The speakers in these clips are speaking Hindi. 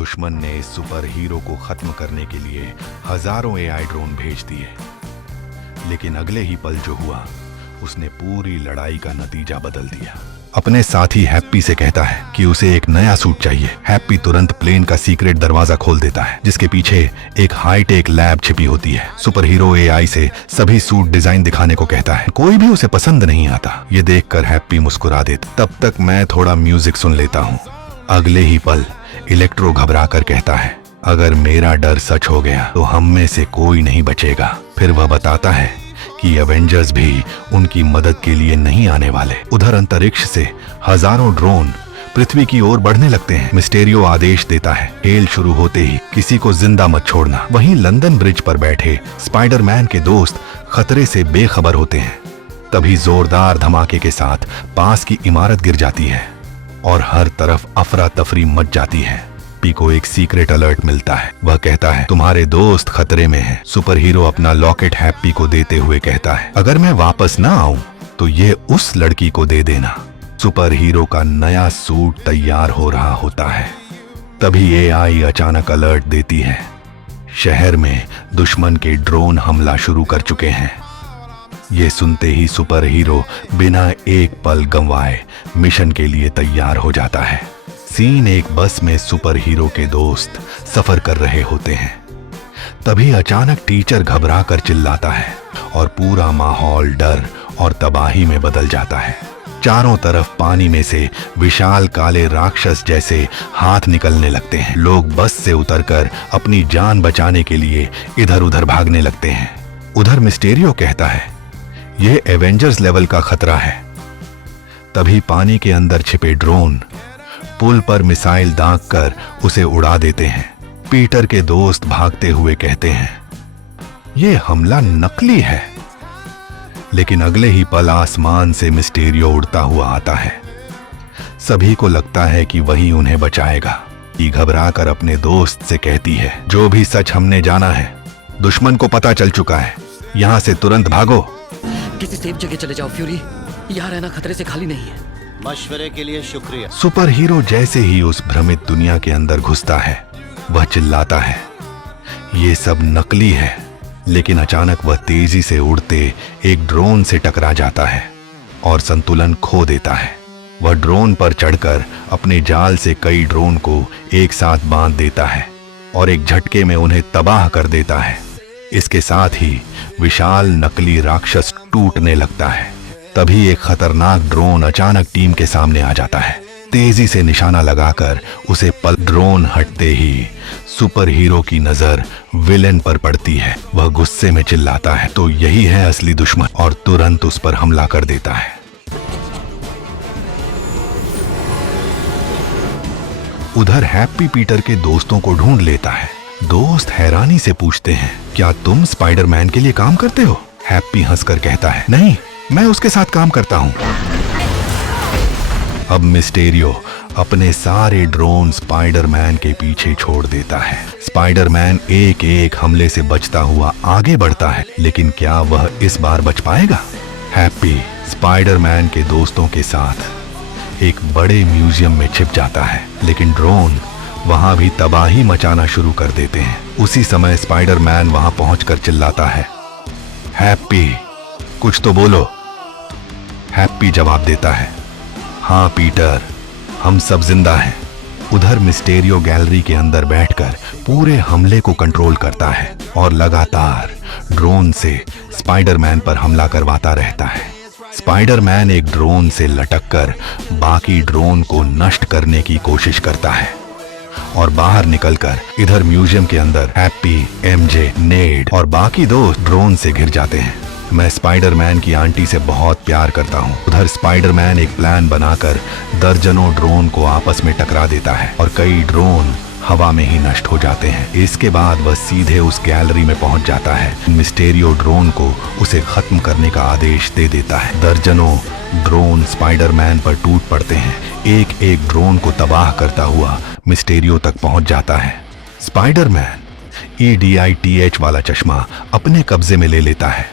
दुश्मन ने इस सुपर हीरो को खत्म करने के लिए हजारों एआई ड्रोन भेज दिए, लेकिन अगले ही पल जो हुआ उसने पूरी लड़ाई का नतीजा बदल दिया। अपने साथी हैप्पी से कहता है कि उसे एक नया सूट चाहिए। हैप्पी तुरंत प्लेन का सीक्रेट दरवाजा खोल देता है, जिसके पीछे एक हाईटेक लैब छिपी होती है। सुपर हीरो एआई से सभी सूट डिजाइन दिखाने को कहता है। कोई भी उसे पसंद नहीं आता। ये देखकर हैप्पी मुस्कुरा देता। तब तक मैं थोड़ा म्यूजिक सुन लेता हूँ। अगले ही पल इलेक्ट्रो घबरा कर कहता है, अगर मेरा डर सच हो गया तो हम में से कोई नहीं बचेगा। फिर वह बताता है कि एवेंजर्स भी उनकी मदद के लिए नहीं आने वाले। उधर अंतरिक्ष से हजारों ड्रोन पृथ्वी की ओर बढ़ने लगते हैं। मिस्टेरियो आदेश देता है, खेल शुरू होते ही किसी को जिंदा मत छोड़ना। वहीं लंदन ब्रिज पर बैठे स्पाइडरमैन के दोस्त खतरे से बेखबर होते हैं। तभी जोरदार धमाके के साथ पास की इमारत गिर जाती है और हर तरफ अफरा तफरी मच जाती है। हैप्पी को एक सीक्रेट अलर्ट मिलता है। वह कहता है, तुम्हारे दोस्त खतरे में हैं। सुपर हीरो अपना लॉकेट हैप्पी को देते हुए कहता है, अगर मैं वापस ना आऊं तो ये उस लड़की को दे देना। सुपर हीरो का नया सूट तैयार हो रहा होता है। तभी एआई अचानक अलर्ट देती है, शहर में दुश्मन के ड्रोन हमला शुरू कर चुके हैं। ये सुनते ही सुपर हीरो बिना एक पल गंवाए मिशन के लिए तैयार हो जाता है। सीन एक बस में सुपर हीरो के दोस्त सफर कर रहे होते हैं। तभी अचानक टीचर घबरा कर चिल्लाता है और पूरा माहौल डर और तबाही में बदल जाता है। चारों तरफ पानी में से विशाल काले राक्षस जैसे हाथ निकलने लगते हैं। लोग बस से उतरकर अपनी जान बचाने के लिए इधर उधर भागने लगते हैं। उधर मिस्टेरियो कहता है, यह एवेंजर्स लेवल का खतरा है। तभी पानी के अंदर छिपे ड्रोन पुल पर मिसाइल दाग कर उसे उड़ा देते हैं। पीटर के दोस्त भागते हुए कहते हैं, यह हमला नकली है। लेकिन अगले ही पल आसमान से मिस्टेरियो उड़ता हुआ आता है। सभी को लगता है कि वही उन्हें बचाएगा। ये घबराकर अपने दोस्त से कहती है, जो भी सच हमने जाना है दुश्मन को पता चल चुका है, यहां से तुरंत भागो। किसी सेफ जगह चले जाओ फ्यूरी, यहाँ रहना खतरे से खाली नहीं है। मशवरे के लिए शुक्रिया। सुपर हीरो जैसे ही उस भ्रमित दुनिया के अंदर घुसता है, वह चिल्लाता है, ये सब नकली है। लेकिन अचानक वह तेजी से उड़ते एक ड्रोन से टकरा जाता है और संतुलन खो देता है। वह ड्रोन पर चढ़कर अपने जाल से कई ड्रोन को एक साथ बांध देता है और एक झटके में उन्हें तबाह कर देता है। इसके साथ ही विशाल नकली राक्षस टूटने लगता है। तभी एक खतरनाक ड्रोन अचानक टीम के सामने आ जाता है। तेजी से निशाना लगाकर उसे पल ड्रोन हटते ही सुपर हीरो की नजर विलेन पर पड़ती है। वह गुस्से में चिल्लाता है, तो यही है असली दुश्मन, और तुरंत उस पर हमला कर देता है। उधर हैप्पी पीटर के दोस्तों को ढूंढ लेता है। दोस्त हैरानी से पूछते हैं, क्या तुम स्पाइडरमैन के लिए काम करते हो? हैप्पी हंसकर कहता है, नहीं, मैं उसके साथ काम करता हूं। अब मिस्टेरियो अपने सारे ड्रोन स्पाइडरमैन के पीछे छोड़ देता है। स्पाइडरमैन एक एक हमले से बचता हुआ आगे बढ़ता है, लेकिन क्या वह इस बार बच पाएगा? हैप्पी स्पाइडरमैन के दोस्तों के साथ एक बड़े म्यूजियम में छिप जाता है, लेकिन ड्रोन वहां भी तबाही मचाना शुरू कर देते हैं। उसी समय स्पाइडरमैन वहां पहुंचकर चिल्लाता है, हैप्पी कुछ तो बोलो। हैप्पी जवाब देता है, हाँ पीटर, हम सब जिंदा हैं। उधर मिस्टेरियो गैलरी के अंदर बैठकर पूरे हमले को कंट्रोल करता है और लगातार ड्रोन से स्पाइडरमैन पर हमला करवाता रहता है। स्पाइडरमैन एक ड्रोन से लटककर बाकी ड्रोन को नष्ट करने की कोशिश करता है और बाहर निकलकर इधर म्यूजियम के अंदर हैप्पी, एमजे, नेड और बाकी दोस्त ड्रोन से घिर जाते हैं। मैं स्पाइडरमैन की आंटी से बहुत प्यार करता हूँ। उधर स्पाइडरमैन एक प्लान बनाकर दर्जनों ड्रोन को आपस में टकरा देता है और कई ड्रोन हवा में ही नष्ट हो जाते हैं। इसके बाद वह सीधे उस गैलरी में पहुंच जाता है। मिस्टेरियो ड्रोन को उसे खत्म करने का आदेश दे देता है। दर्जनों ड्रोन स्पाइडरमैन पर टूट पड़ते हैं। एक एक ड्रोन को तबाह करता हुआ मिस्टेरियो तक पहुंच जाता है। स्पाइडरमैन EDITH वाला चश्मा अपने कब्जे में ले लेता है।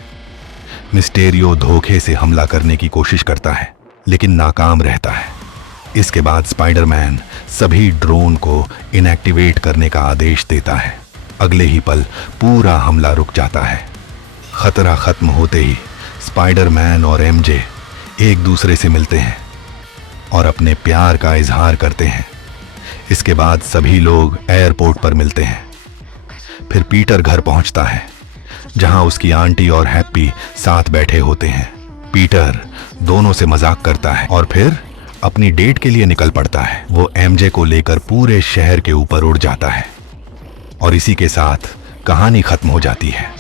मिस्टेरियो धोखे से हमला करने की कोशिश करता है, लेकिन नाकाम रहता है। इसके बाद स्पाइडरमैन सभी ड्रोन को इनएक्टिवेट करने का आदेश देता है। अगले ही पल पूरा हमला रुक जाता है। खतरा खत्म होते ही स्पाइडरमैन और एमजे एक दूसरे से मिलते हैं और अपने प्यार का इजहार करते हैं। इसके बाद सभी लोग एयरपोर्ट पर मिलते हैं। फिर पीटर घर पहुंचता है जहां उसकी आंटी और हैप्पी साथ बैठे होते हैं। पीटर दोनों से मजाक करता है और फिर अपनी डेट के लिए निकल पड़ता है। वो एमजे को लेकर पूरे शहर के ऊपर उड़ जाता है और इसी के साथ कहानी खत्म हो जाती है।